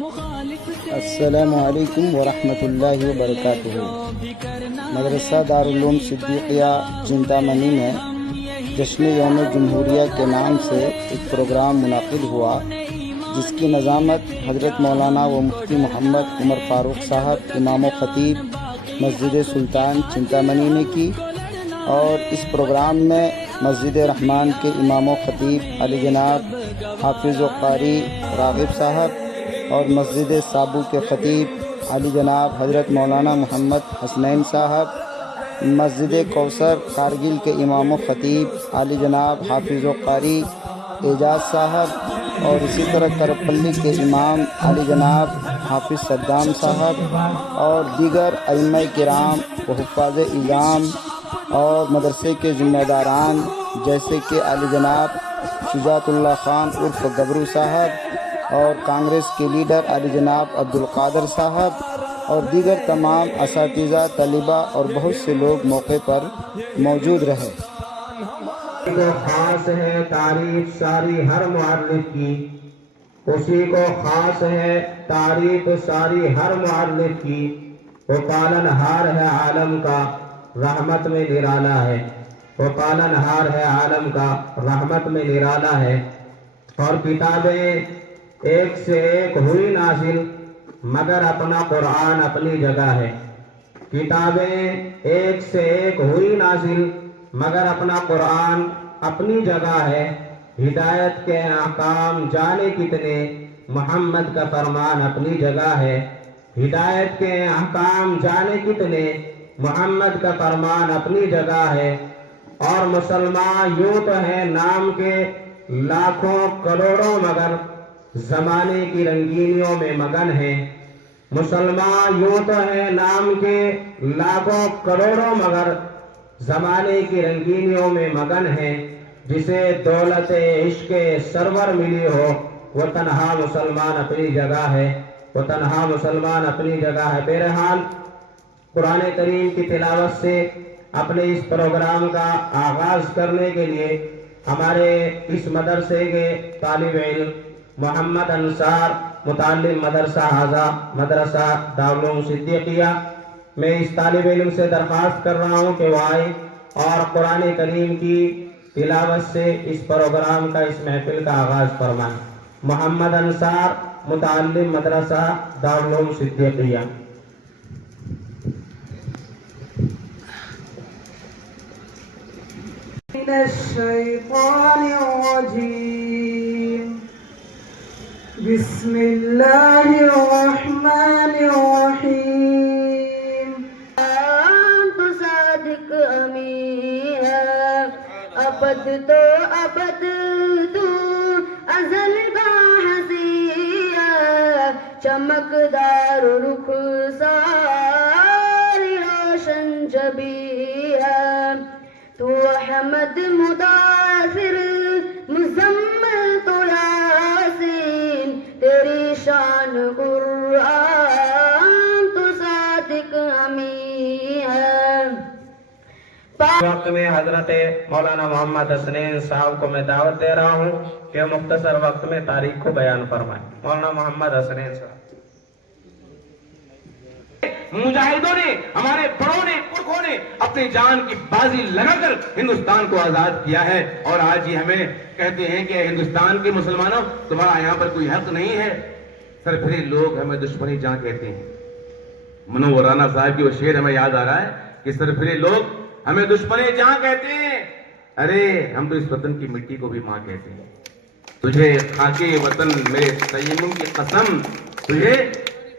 السلام علیکم ورحمۃ اللہ وبرکاتہ۔ مدرسہ دارالعلوم صدیقیہ چنتامنی میں جشن یوم جمہوریہ کے نام سے ایک پروگرام منعقد ہوا، جس کی نظامت حضرت مولانا و مفتی محمد عمر فاروق صاحب امام و خطیب مسجد سلطان چنتامنی نے کی، اور اس پروگرام میں مسجد رحمان کے امام و خطیب علی جناب حافظ و قاری راغب صاحب اور مسجد سابو کے خطیب علی جناب حضرت مولانا محمد حسنین صاحب، مسجد کوثر کارگل کے امام و خطیب علی جناب حافظ و قاری اعجاز صاحب، اور اسی طرح کرپلی کے امام علی جناب حافظ صدام صاحب، اور دیگر ائمہ کرام و حفاظ اعظام اور مدرسے کے ذمہ داران جیسے کہ علی جناب شجاعت اللہ خان عرف گبرو صاحب، اور کانگریس کے لیڈر علی جناب عبدالقادر صاحب، اور دیگر تمام اساتذہ، طلباء اور بہت سے لوگ موقع پر موجود رہے۔ کو خاص ہے تعریف ساری ہر معرف کی، اسی کو خاص ہے تعریف ساری ہر معرف کی، وہ پالنہار ہے عالم کا رحمت میں نرالا ہے، وہ پالنہار ہے عالم کا رحمت میں نرالا ہے۔ اور کتابیں ایک سے ایک ہوئی نازل، مگر اپنا قرآن اپنی جگہ ہے۔ کتابیں ایک سے ایک ہوئی نازل، مگر اپنا قرآن اپنی جگہ ہے۔ ہدایت کے احکام جانے کتنے، محمد کا فرمان اپنی جگہ ہے۔ ہدایت کے احکام جانے کتنے، محمد کا فرمان اپنی جگہ ہے۔ اور مسلمان یوں تو ہے نام کے لاکھوں کروڑوں، مگر زمانے کی رنگینیوں میں مگن ہے۔ مسلمان یوں تو ہے نام کے لاکھوں کروڑوں، مگر زمانے کی رنگینیوں میں مگن ہے۔ جسے دولت عشق سرور ملی ہو، وہ تنہا مسلمان اپنی جگہ ہے، وہ تنہا مسلمان اپنی جگہ ہے۔ بہرحال قرآن کریم کی تلاوت سے اپنے اس پروگرام کا آغاز کرنے کے لیے ہمارے اس مدرسے کے طالب علم محمد انصار، متعلم مدرسہ حاضہ مدرسہ دارالعلوم صدیقیہ، میں اس طالب علم سے درخواست کر رہا ہوں کہ وہ آئے اور قرآن کریم کی تلاوت سے اس پروگرام کا، اس محفل کا آغاز فرمائیں۔ محمد انصار، متعلم مدرسہ دارالعلوم صدیقیہ۔ من الشیطان الرجیم، بسم اللہ الرحمن الرحیم۔ تو صادق امی ہے، ابد تو ابد تو ازل کا ہنسی ہے، چمکدار رخ ساری روشن جبی ہے، تو احمد مداثر مزمل تو یاسین، تیری شان قرآن تو صادق امی ہے۔ وقت میں حضرت مولانا محمد حسنین صاحب کو میں دعوت دے رہا ہوں کہ مختصر وقت میں تاریخ کو بیان فرمائیں۔ مولانا محمد حسنین صاحب۔ مجاہدوں نے، ہمارے بڑوں نے، پرکھوں نے اپنی جان کی بازی لگا کر ہندوستان کو آزاد کیا ہے، اور آج یہ ہمیں کہتے ہیں کہ ہندوستان کے مسلمانوں تمہارا یہاں پر کوئی حق نہیں ہے۔ سرفرے لوگ ہمیں دشمنی جہاں کہتے ہیں۔ منور رانا صاحب کی وہ شعر ہمیں یاد آ رہا ہے کہ سرفرے لوگ ہمیں دشمنی جہاں کہتے ہیں، ارے ہم تو اس وطن کی مٹی کو بھی ماں کہتے ہیں۔ تجھے خاکے وطن میرے تیمم کی قسم، تجھے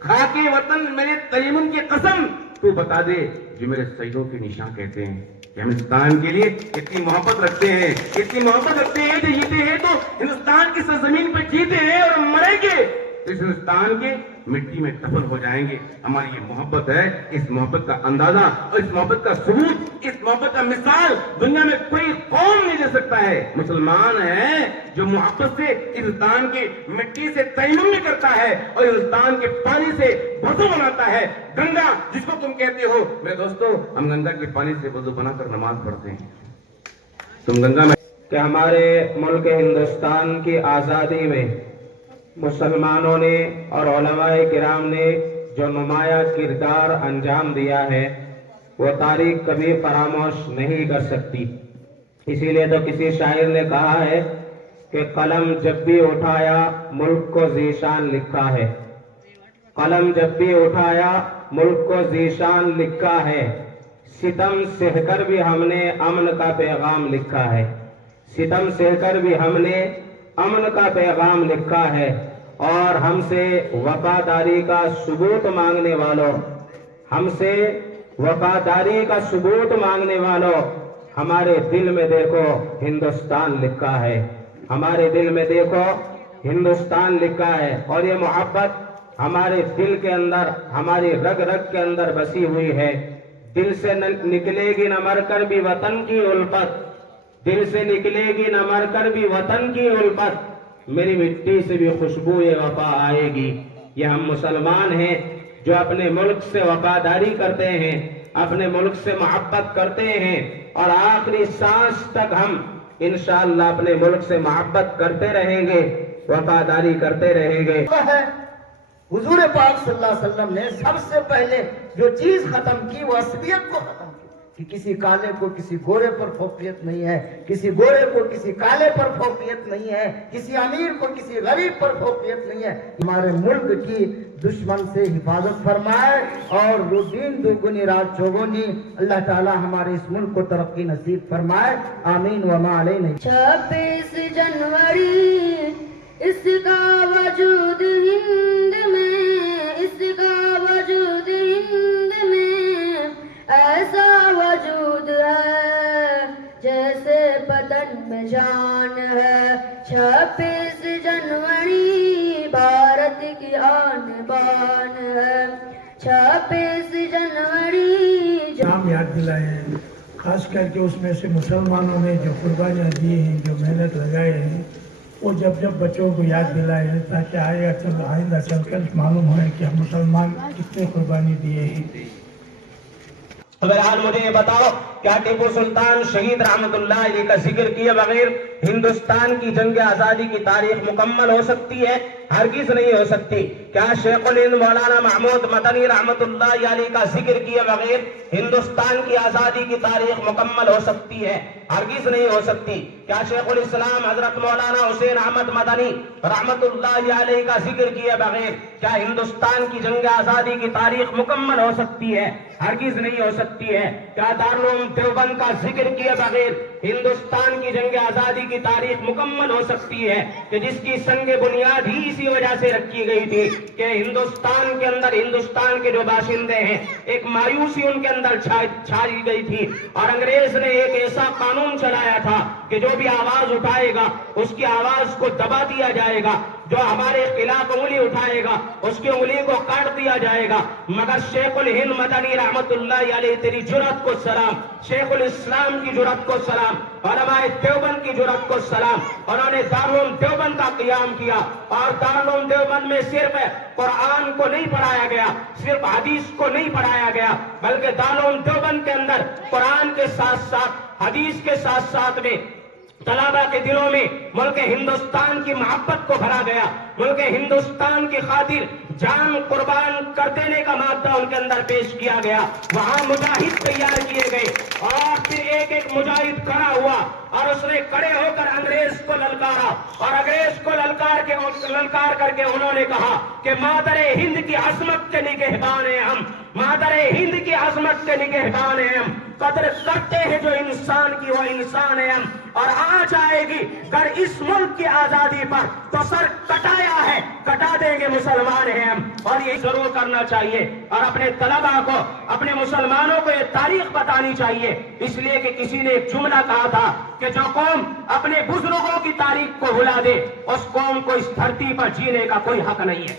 خاکے وطن میرے تیمم کی قسم، تو بتا دے جو میرے سیدوں کے نشان کہتے ہیں کہ ہم ہندوستان کے لیے اتنی محبت رکھتے ہیں، اتنی محبت رکھتے ہیں کہ جیتے ہیں تو ہندوستان کی سرزمین پہ جیتے ہیں، اور مریں گے اس ہندوستان کے مٹی میں دفن ہو جائیں گے۔ ہماری یہ محبت ہے، اس محبت کا اندازہ اور اس محبت کا ثبوت، اس محبت کا مثال دنیا میں کوئی قوم نہیں دے سکتا ہے۔ مسلمان ہے جو محبت سے ہندوستان کی مٹی سے تیمم بھی کرتا ہے اور ہندوستان کے پانی سے وضو بناتا ہے۔ گنگا جس کو تم کہتے ہو میرے دوستو، ہم گنگا کے پانی سے وضو بنا کر نماز پڑھتے ہیں۔ تم گنگا میں کہ ہمارے ملک ہندوستان کی آزادی میں مسلمانوں نے اور علماء کرام نے جو نمایاں کردار انجام دیا ہے وہ تاریخ کبھی فراموش نہیں کر سکتی. اسی لیے تو کسی شاعر نے کہا ہے کہ قلم جب بھی اٹھایا ملک کو ذیشان لکھا ہے. قلم جب بھی اٹھایا ملک کو ذیشان لکھا ہے. ستم سہ کر بھی ہم نے امن کا پیغام لکھا ہے. ستم سہ کر بھی ہم نے امن کا پیغام لکھا ہے. اور ہم سے وفاداری کا ثبوت مانگنے والوں، ہم سے وفاداری کا ثبوت مانگنے والوں، ہمارے دل میں دیکھو ہندوستان لکھا ہے. ہمارے دل میں دیکھو ہندوستان لکھا ہے. اور یہ محبت ہمارے دل کے اندر، ہماری رگ رگ کے اندر بسی ہوئی ہے. دل سے نکلے گی نہ مر کر بھی وطن کی الفت، دل سے نکلے گی نہ مر کر بھی وطن کی الفت. میری مٹی سے بھی خوشبو یہ وفا آئے گی. یہ ہم مسلمان ہیں جو اپنے ملک سے وفاداری کرتے ہیں، اپنے ملک سے محبت کرتے ہیں، اور آخری سانس تک ہم انشاءاللہ اپنے ملک سے محبت کرتے رہیں گے، وفاداری کرتے رہیں گے. حضور پاک صلی اللہ علیہ وسلم نے سب سے پہلے جو چیز ختم کی وہ عصبیت کو ختم کی کہ کسی کالے کو کسی گورے پر فوقیت نہیں ہے، کسی گورے کو کسی کالے پر فوقیت نہیں ہے، کسی امیر کو کسی غریب پر فوقیت نہیں ہے. ہمارے ملک کی دشمن سے حفاظت فرمائے اور وہ دین دوگنی رات چوگنی. اللہ تعالی ہمارے اس ملک کو ترقی نصیب فرمائے. آمین وما علینا. 26 جنوری اس کا وجود ہند میں، اس کا وجود ہند میں ایسا وجود ہے جیسے بدن میں جان ہے. 26 جنوری بھارت کی آن بان ہے. 26 جنوری نام یاد دلائے ہیں، خاص کر کے اس میں سے مسلمانوں نے جو قربانیاں دی ہیں، جو محنت لگائے ہیں، وہ جب بچوں کو یاد دلائے ہیں تاکہ آئندہ چل کر معلوم ہوئے کہ ہم مسلمان کتنے قربانی دیے ہیں. بہرحال مجھے یہ بتاؤ، کیا ٹیپو سلطان شہید رحمت اللہ علیہ کا ذکر کیے بغیر ہندوستان کی جنگ آزادی کی تاریخ مکمل ہو سکتی ہے؟ ہرگز نہیں ہو سکتی. کیا شیخ الہند مولانا محمود مدنی رحمت اللہ علیہ کا ذکر کیے بغیر ہندوستان کی آزادی کی تاریخ مکمل ہو سکتی ہے؟ ہرگز نہیں ہو سکتی. کیا شیخ الاسلام حضرت مولانا حسین احمد مدنی رحمت اللہ علیہ کا ذکر کیے بغیر کیا ہندوستان کی جنگ آزادی کی تاریخ مکمل ہو سکتی ہے؟ ہرگز نہیں ہو سکتی ہے. کیا دارالعلوم دیوبند کا ذکر کیے بغیر ہندوستان کی جنگ آزادی کی تاریخ مکمل ہو سکتی ہے کہ جس کی سنگ بنیاد ہی اسی وجہ سے رکھی گئی تھی کہ ہندوستان کے اندر، ہندوستان کے جو باشندے ہیں، ایک مایوسی ان کے اندر چھائی گئی تھی، اور انگریز نے ایک ایسا قانون چلایا تھا کہ جو بھی آواز اٹھائے گا اس کی آواز کو دبا دیا جائے گا، جو ہمارے خلاف انگلی اٹھائے گا اس کی انگلی کو کاٹ دیا جائے گا. مگر شیخ الہند مدنی رحمت اللہ علیہ تیری جرأت کو سلام، شیخ الاسلام کی جرأت کو سلام، علماء دیوبند کی جرأت کو سلام. انہوں نے دارالعلوم دیوبند کا قیام کیا، اور دارالعلوم دیوبند میں صرف قرآن کو نہیں پڑھایا گیا، صرف حدیث کو نہیں پڑھایا گیا، بلکہ دارالعلوم دیوبند کے اندر قرآن کے ساتھ ساتھ، حدیث کے ساتھ ساتھ میں طلبہ کے دلوں میں ملک ہندوستان کی محبت کو بھرا گیا. ملک ہندوستان کی خاطر جان قربان کر دینے کا مادہ ان کے اندر پیش کیا گیا. وہاں مجاہد تیار کیے گئے، اور پھر ایک ایک مجاہد کھڑا ہوا اور اس نے کھڑے ہو کر انگریز کو للکارا، اور انگریز کو للکار کر کے انہوں نے کہا کہ مادر ہند کی عظمت کے نگہبان ہیں ہم، مادر ہند کی عظمت کے نگہبان ہیں ہم، قدر کرتے ہیں جو انسان کی وہ انسان ہے ہم، اور آج آئے گی گر اس ملک کی آزادی پر تو سر کٹایا ہے، کٹا دیں گے مسلمان ہیں ہم. اور یہ ضرور کرنا چاہیے، اور اپنے طلباء کو، اپنے مسلمانوں کو یہ تاریخ بتانی چاہیے. اس لیے کہ کسی نے ایک جملہ کہا تھا کہ جو قوم اپنے بزرگوں کی تاریخ کو بھلا دے اس قوم کو اس دھرتی پر جینے کا کوئی حق نہیں ہے.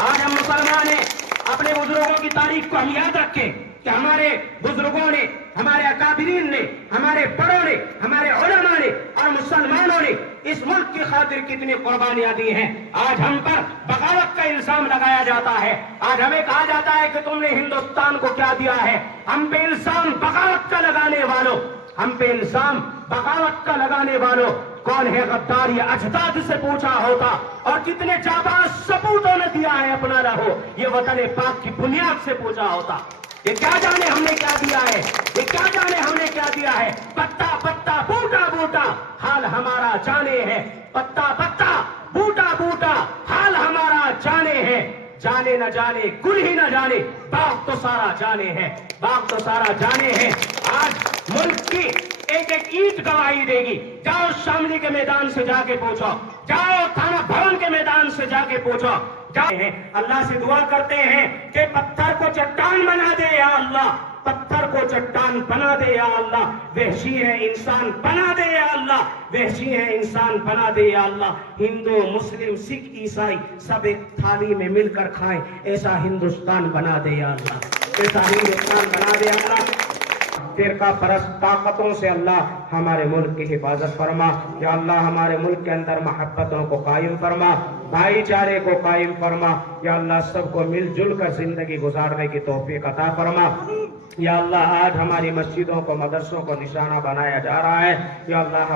آج ہم مسلمان ہیں، اپنے بزرگوں کی تاریخ کو ہم یاد رکھیں کہ ہمارے بزرگوں نے، ہمارے اکابرین نے، ہمارے بڑوں نے، ہمارے علماء نے اور مسلمانوں نے اس ملک کی خاطر کتنی قربانیاں دی ہیں. آج ہم پر بغاوت کا الزام لگایا جاتا ہے، آج ہمیں کہا جاتا ہے کہ تم نے ہندوستان کو کیا دیا ہے. ہم پہ الزام بغاوت کا لگانے والوں، ہم پہ الزام بغاوت کا لگانے والوں، کون ہے غدار یہ اجداد سے پوچھا ہوتا، اور کتنے جاباز سپوتوں نے دیا ہے اپنا لہو یہ وطن پاک کی بنیاد سے پوچھا ہوتا۔ یہ کیا جانے ہم نے کیا دیا ہے، یہ کیا جانے ہم نے کیا دیا ہے، پتا پتا بوٹا بوٹا حال ہمارا جانے ہے، پتا پتا بوٹا بوٹا حال ہمارا جانے ہے، جانے نہ جانے گل ہی نہ جانے باغ تو سارا جانے ہے، باغ تو سارا جانے ہے۔ آج ملک کی ایک ایک اینٹ گواہی دے گی۔ جاؤ شاملی کے میدان سے جا کے پوچھو، جاؤ تھانہ بھون کے میدان سے جا کے پوچھو، اللہ سے دعا کرتے ہیں کہ پتھر کو چٹان بنا دے یا اللہ، پتھر کو چٹان بنا دے یا اللہ، وحشی ہے انسان بنا دے یا اللہ، وحشی ہے انسان بنا دے یا اللہ، ہندو مسلم سکھ عیسائی سب ایک تھالی میں مل کر کھائیں، ایسا ہندوستان بنا دے یا اللہ، ایسا ہندوستان بنا دے یا اللہ۔ فرقہ پرست طاقتوں سے اللہ ہمارے ملک کی حفاظت فرما، یا اللہ ہمارے ملک کے اندر محبتوں کو قائم فرما، بھائی چارے کو قائم فرما، یا اللہ سب کو مل جل کر زندگی گزارنے کی توفیق عطا فرما۔ یا اللہ آج ہماری مسجدوں کو مدرسوں کو نشانہ بنایا جا رہا ہے، یا اللہ